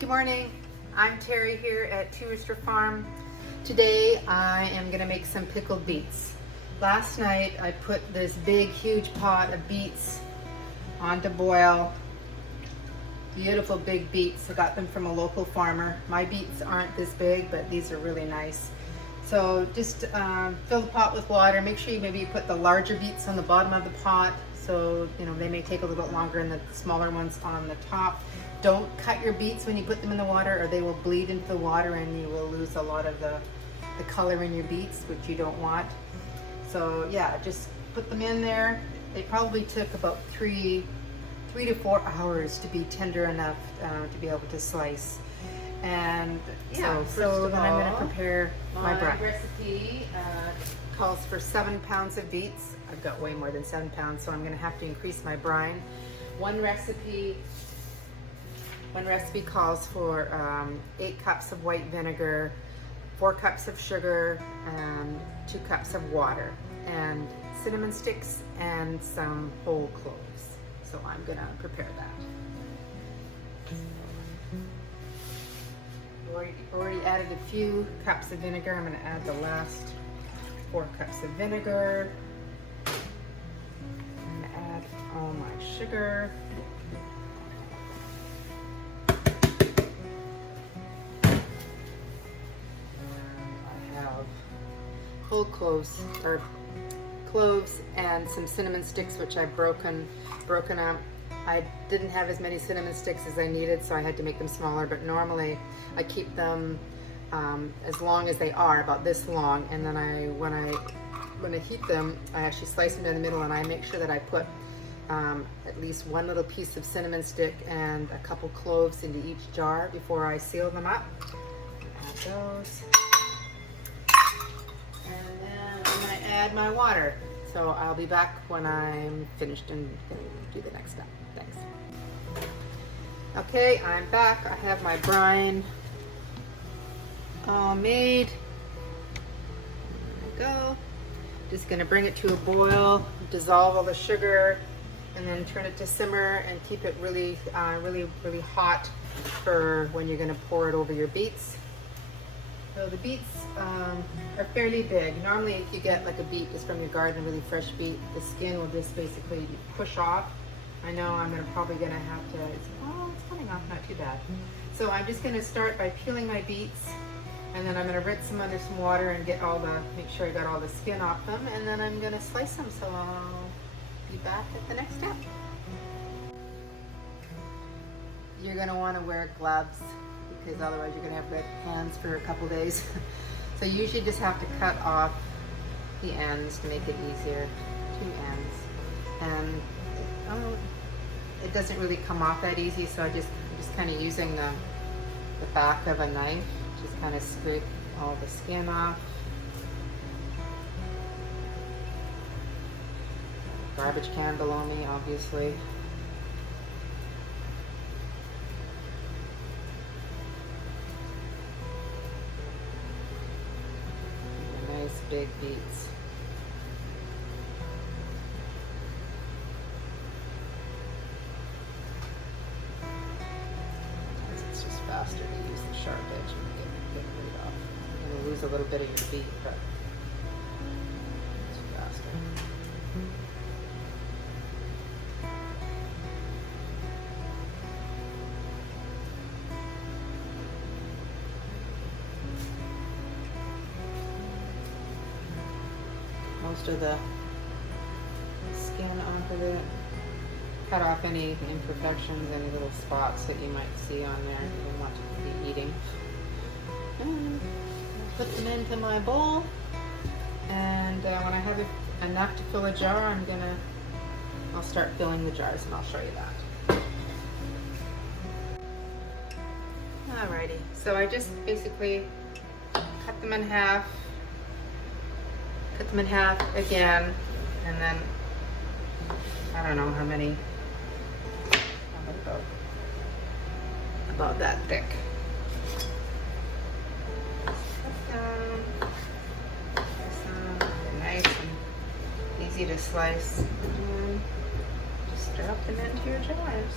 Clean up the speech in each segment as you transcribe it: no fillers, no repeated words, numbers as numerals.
Good morning, I'm Teri here at Rooster Farm. Today I am going to make some pickled beets. Last night I put this big huge pot of beets on to boil. Beautiful big beets. I got them from a local farmer. My beets aren't this big, but these are really nice. So just fill the pot with water. Make sure you maybe put the larger beets on the bottom of the pot, so they may take a little bit longer, and the smaller ones on the top. Don't cut your beets when you put them in the water, or they will bleed into the water and you will lose a lot of the color in your beets, which you don't want. So yeah, just put them in there. They probably took about 3 to 4 hours to be tender enough to be able to slice. And yeah, so then I'm going to prepare my brine. My recipe calls for 7 pounds of beets. I've got way more than 7 pounds, so I'm going to have to increase my brine. One recipe calls for 8 cups of white vinegar, 4 cups of sugar, 2 cups of water, and cinnamon sticks and some whole cloves. So I'm going to prepare that. Already added a few cups of vinegar. I'm going to add the last 4 cups of vinegar. I'm going to add all my sugar. Whole cloves and some cinnamon sticks, which I've broken up. I didn't have as many cinnamon sticks as I needed, so I had to make them smaller, but normally I keep them as long as they are, about this long, and then when I heat them, I actually slice them in the middle, and I make sure that I put at least 1 little piece of cinnamon stick and a couple cloves into each jar before I seal them up. Add those. And then I'm going to add my water. So I'll be back when I'm finished and going to do the next step. Thanks. Okay, I'm back. I have my brine all made. There we go. Just going to bring it to a boil, dissolve all the sugar, and then turn it to simmer and keep it really hot for when you're going to pour it over your beets. So the beets are fairly big. Normally if you get like a beet just from your garden, a really fresh beet, the skin will just basically push off. I know I'm probably going to have to, it's coming off not too bad. So I'm just going to start by peeling my beets, and then I'm going to rinse them under some water and make sure I got all the skin off them, and then I'm going to slice them. So I'll be back at the next step. You're going to want to wear gloves, because otherwise you're going to have red hands for a couple days. So you usually just have to cut off the ends to make it easier, 2 ends. And it doesn't really come off that easy, so I'm just kind of using the back of a knife, just kind of scrape all the skin off. Garbage can below me, obviously. Big beets. It's just faster to use the sharp edge and get it off. You're going to lose a little bit of your beet, but it's faster. Most of the skin off of it. Cut off any imperfections, any little spots that you might see on there you don't want to be eating. And put them into my bowl, and when I have enough to fill a jar, I'll start filling the jars, and I'll show you that. Alrighty, so I just basically cut them in half. Cut them in half again, and then I don't know how many, about that thick. They're nice and easy to slice. And just drop them into your jars.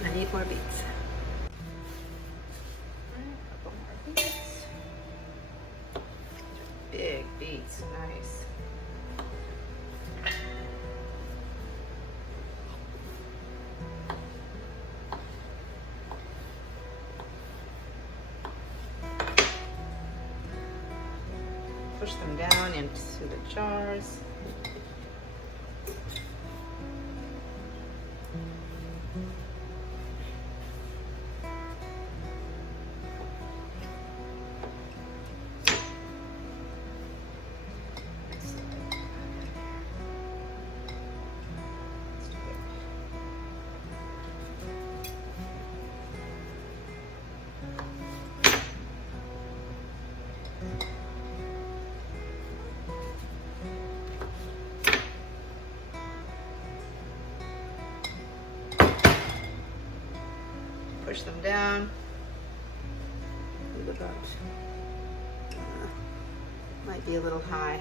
I need more beets. A couple more beets. Big beets, nice. Push them down into the jars. Push them down. About, might be a little high.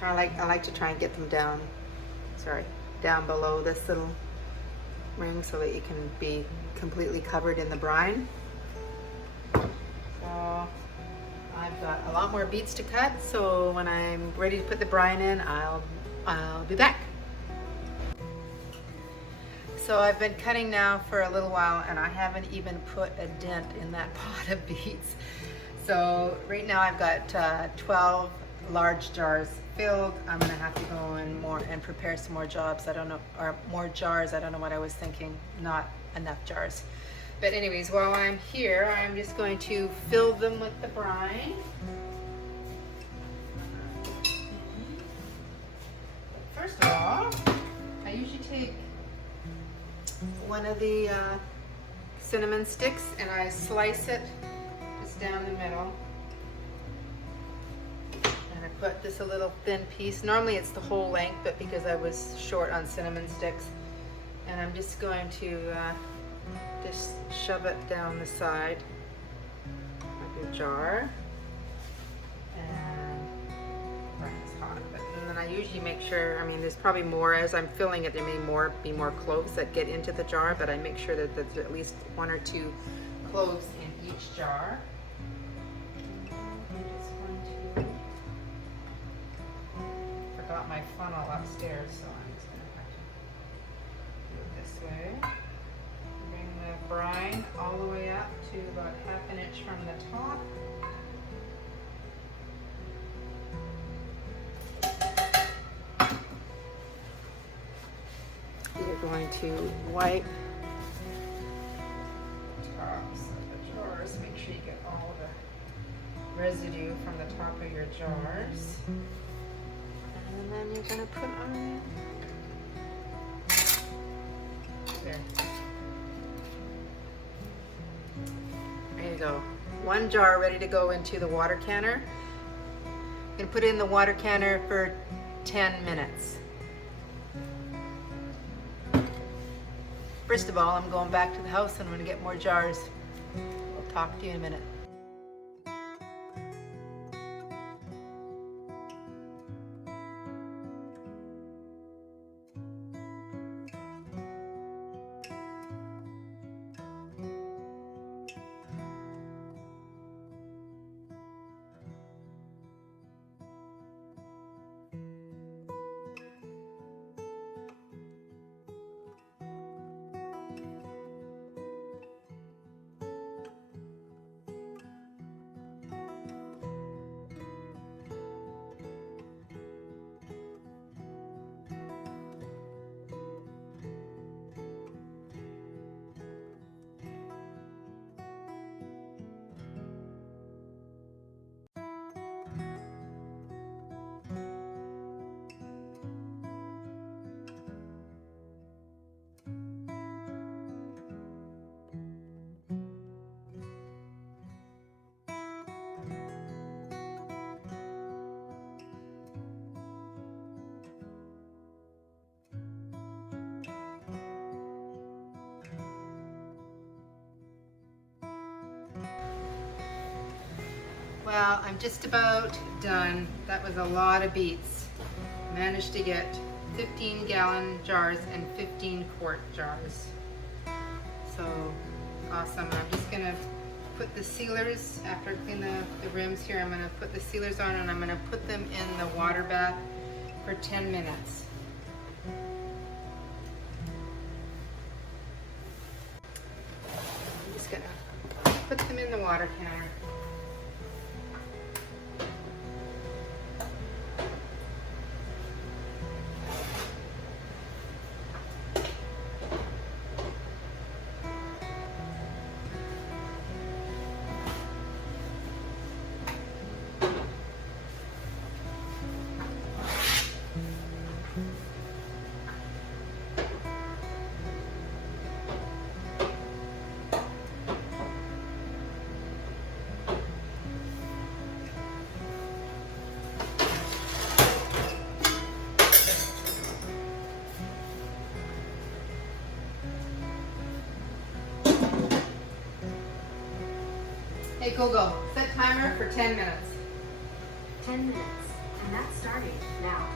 I like to try and get them down. Sorry, down below this little ring so that you can be completely covered in the brine. So I've got a lot more beets to cut. So when I'm ready to put the brine in, I'll be back. So I've been cutting now for a little while and I haven't even put a dent in that pot of beets. So right now I've got 12 large jars filled. I'm gonna have to go in more and prepare some more jobs. I don't know, or more jars. I don't know what I was thinking, not enough jars. But anyways, while I'm here, I'm just going to fill them with the brine. First of all, I usually take one of the cinnamon sticks and I slice it just down the middle, and I put just a little thin piece. Normally it's the whole length, but because I was short on cinnamon sticks, and I'm just going to just shove it down the side of your jar. And then I usually make sure, I mean, there's probably more as I'm filling it. There may be more cloves that get into the jar, but I make sure that there's at least 1 or 2 cloves in each jar. Forgot my funnel upstairs, so I'm just going to have to do it this way. Bring the brine all the way up to about 1/2 inch from the top. You're going to wipe the tops of the jars. Make sure you get all the residue from the top of your jars. And then you're going to put on there. There you go. 1 jar ready to go into the water canner. I'm going to put it in the water canner for 10 minutes. First of all, I'm going back to the house and I'm going to get more jars. I'll talk to you in a minute. Well, I'm just about done. That was a lot of beets. Managed to get 15-gallon jars and 15-quart jars. So awesome. I'm just gonna put the sealers, after I clean the rims here, I'm gonna put the sealers on and I'm gonna put them in the water bath for 10 minutes. I'm just gonna put them in the water counter. Hey Google, set timer for 10 minutes. 10 minutes, and that's starting now.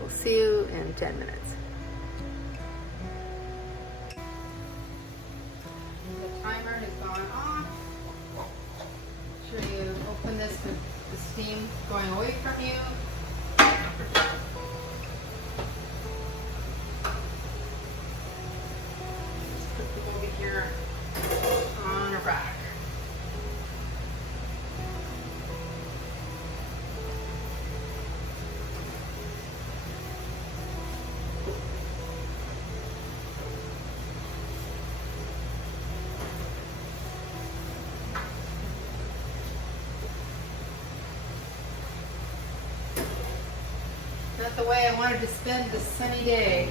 We'll see you in 10 minutes. The timer has gone off. Make sure you open this with the steam going away from you. Just put them over here on a rack. Not the way I wanted to spend this sunny day.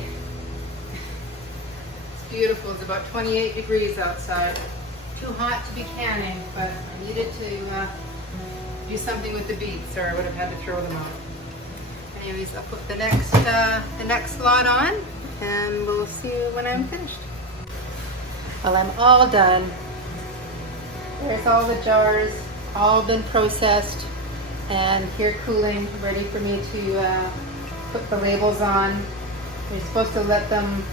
It's beautiful. It's about 28 degrees outside. Too hot to be canning, but I needed to do something with the beets, or I would have had to throw them out. Anyways, I'll put the next lot on, and we'll see you when I'm finished. Well, I'm all done. There's all the jars, all been processed, and here cooling, ready for me to put the labels on. You're supposed to let them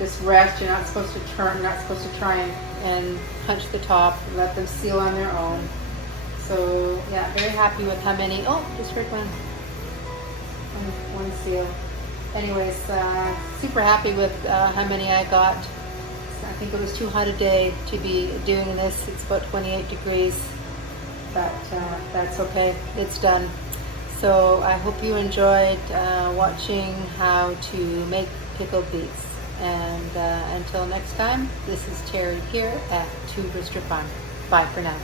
just rest. You're not supposed to turn. You're not supposed to try and punch the top. Let them seal on their own. So yeah, very happy with how many. Oh, just heard one seal. Anyways, super happy with how many I got. I think it was too hot a day to be doing this. It's about 28 degrees, but that's okay. It's done. So I hope you enjoyed watching how to make pickled beets. And until next time, this is Teri here at Rooster Farm. Bye for now.